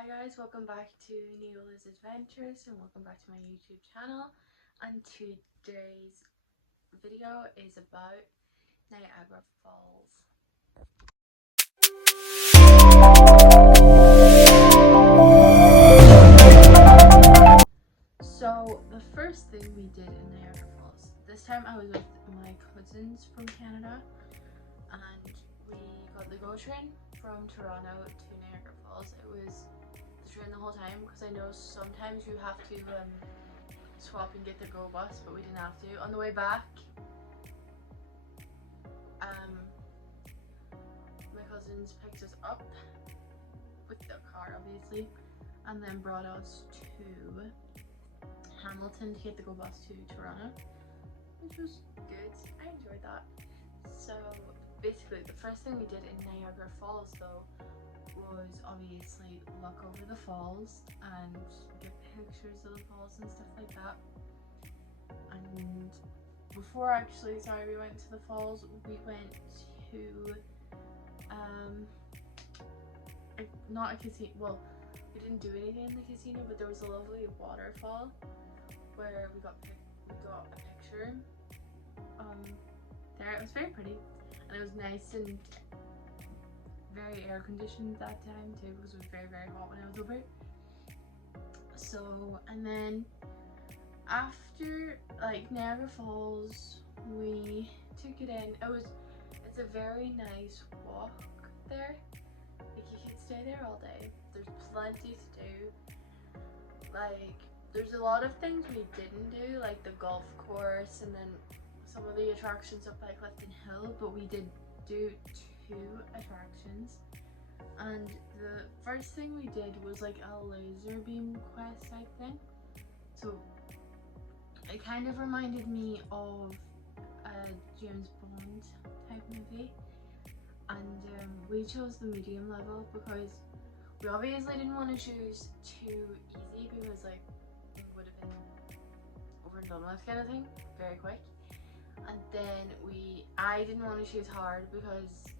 Hi guys, welcome back to Neola's Adventures and welcome back to my YouTube channel. And today's video is about Niagara Falls. So the first thing we did in Niagara Falls, this time I was with my cousins from Canada and we got the GO train from Toronto to Niagara Falls. It was the train the whole time because I know sometimes you have to swap and get the GO bus, but we didn't have to. On the way back, my cousins picked us up with their car obviously and then brought us to Hamilton to get the GO bus to Toronto, which was good. I enjoyed that. So basically the first thing we did in Niagara Falls though was obviously look over the falls and get pictures of the falls and stuff like that. And before we went to the falls, we went to not a casino, well, we didn't do anything in the casino, but there was a lovely waterfall where we got a picture there. It was very pretty and it was nice and very air conditioned that time too, because it was very hot when I was over it. So, and then after Niagara Falls, we took it in. It's a very nice walk there. Like you could stay there all day. There's plenty to do. There's a lot of things we didn't do, like the golf course and then some of the attractions up by Clifton Hill, but we did do two attractions. And the first thing we did was like a laser beam quest type thing. So it kind of reminded me of a James Bond type movie. And we chose the medium level because we obviously didn't want to choose too easy because it would have been over and done with kind of thing, very quick. And then I didn't want to choose hard because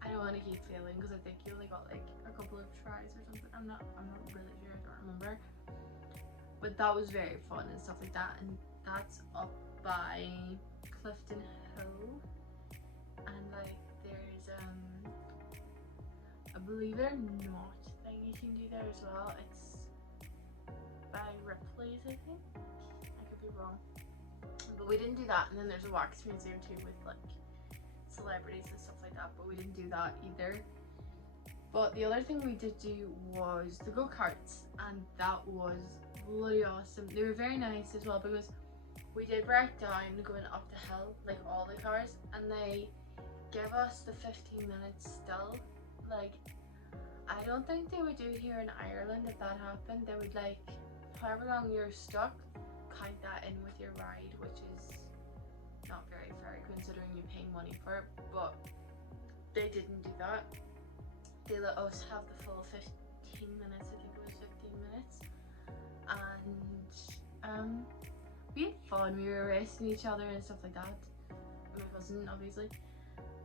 I don't want to keep failing, because I think you only got like a couple of tries or something. I'm not really sure, I don't remember. But that was very fun and stuff like that, and that's up by Clifton Hill. And there's a believe it or not thing you can do there as well. It's by Ripley's, I think. I could be wrong. But we didn't do that. And then there's a wax museum too with celebrities and stuff like that, but we didn't do that either. But the other thing we did do was the go-karts, and that was bloody awesome. They were very nice as well because we did break down going up the hill, like all the cars, and they gave us the 15 minutes still. I don't think they would do it here in Ireland. If that happened, they would however long you're stuck, count that in with your ride, which is not very fair considering you pay money for it. But they didn't do that. They let us have the full 15 minutes. I think it was 15 minutes, and we had fun. We were racing each other and stuff like that. My cousin obviously,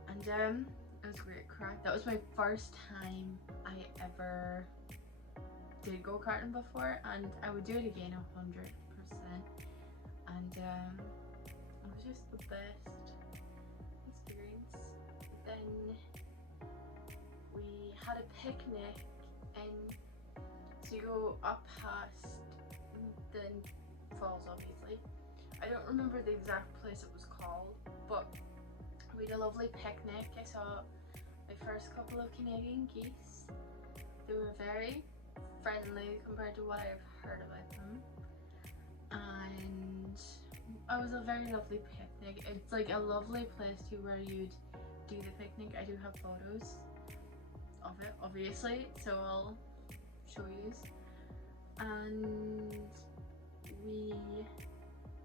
and it was great crack. That was my first time I ever did go-karting before, and I would do it again 100%. And it was just the best experience. Then we had a picnic, and so you go up past the falls obviously. I don't remember the exact place it was called, but we had a lovely picnic. I saw my first couple of Canadian geese. They were very friendly compared to what I've heard about them, and it was a very lovely picnic. It's a lovely place too where you'd do the picnic. I do have photos of it obviously, so I'll show you. And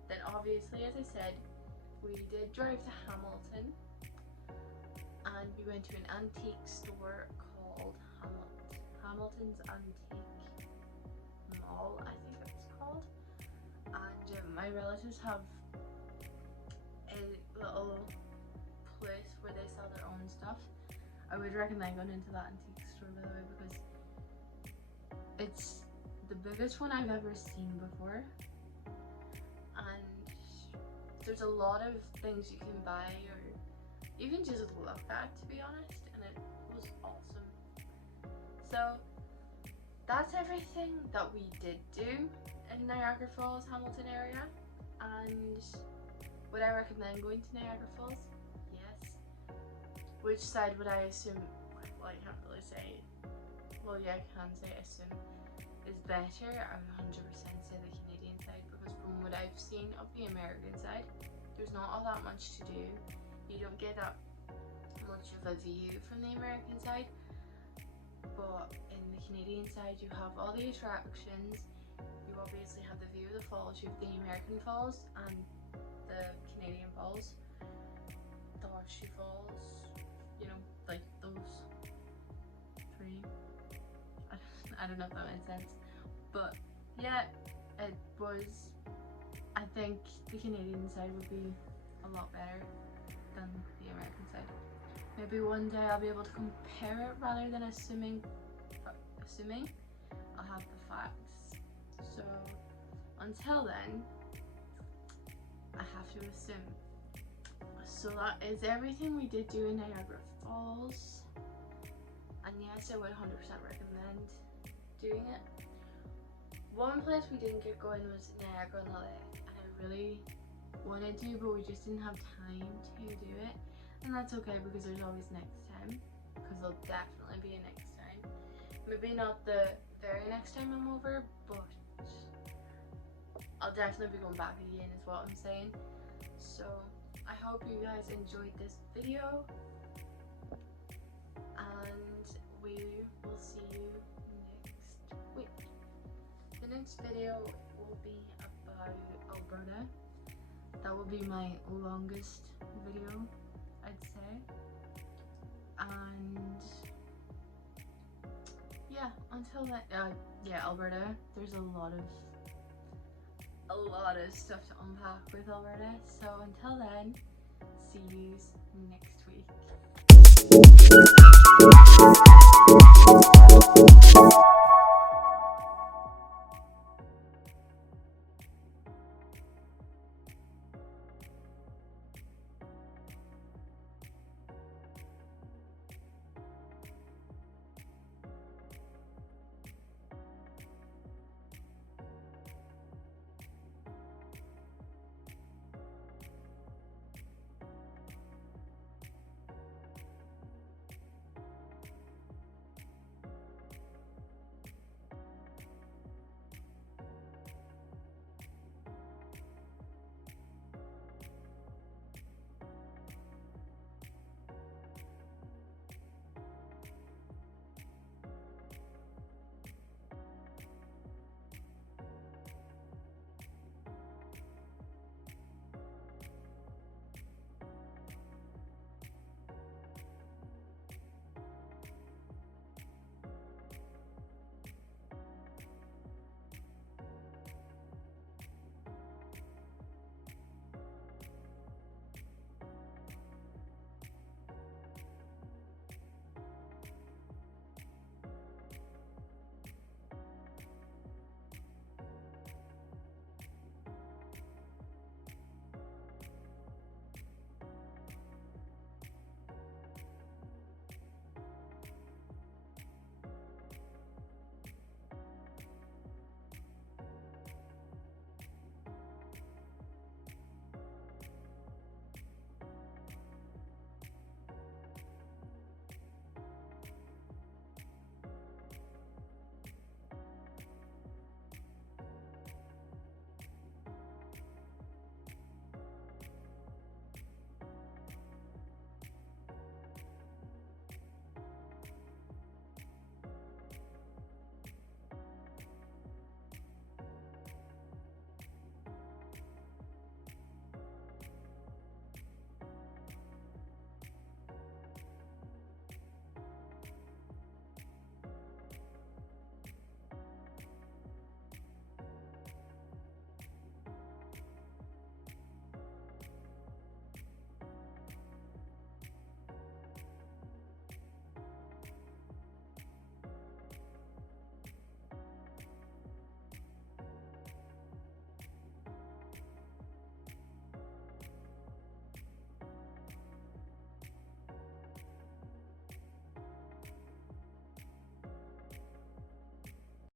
then obviously, as I said, we did drive to Hamilton, and we went to an antique store called Hamilton's Antique Mall, I think it's called. And my relatives have a little place where they sell their own stuff, I would recommend going into that antique store, by the way, because it's the biggest one I've ever seen before, and there's a lot of things you can buy or even just look at, to be honest, and it was awesome. So that's everything that we did do in Niagara Falls, Hamilton area. And would I recommend going to Niagara Falls? Yes. Which side would I assume, well, I can't really say, well yeah, I can say assume, is better. I would 100% say the Canadian side, because from what I've seen of the American side, there's not all that much to do. You don't get that much of a view from the American side, but in the Canadian side you have all the attractions. You obviously have the view of the falls. You have the American falls and the Canadian falls, the Horseshoe Falls, you know, like those three. I don't know if that made sense, but yeah, it was, I think the Canadian side would be a lot better than the American side. Maybe one day I'll be able to compare it rather than assuming I'll have the facts. So until then, I have to assume. So that is everything we did do in Niagara Falls, and yes, I would 100% recommend doing it. One place we didn't get going was Niagara on the Lake, and I really wanted to, but we just didn't have time to do it, and that's okay, because there's always next time, because there'll definitely be a next time. Maybe not the very next time I'm over, but I'll definitely be going back again, is what I'm saying. So I hope you guys enjoyed this video, and we will see you next week. The next video will be about Alberta. That will be my longest video, I'd say. And yeah, until then, yeah, Alberta, there's a lot of stuff to unpack with Alberta. So until then, see you next week.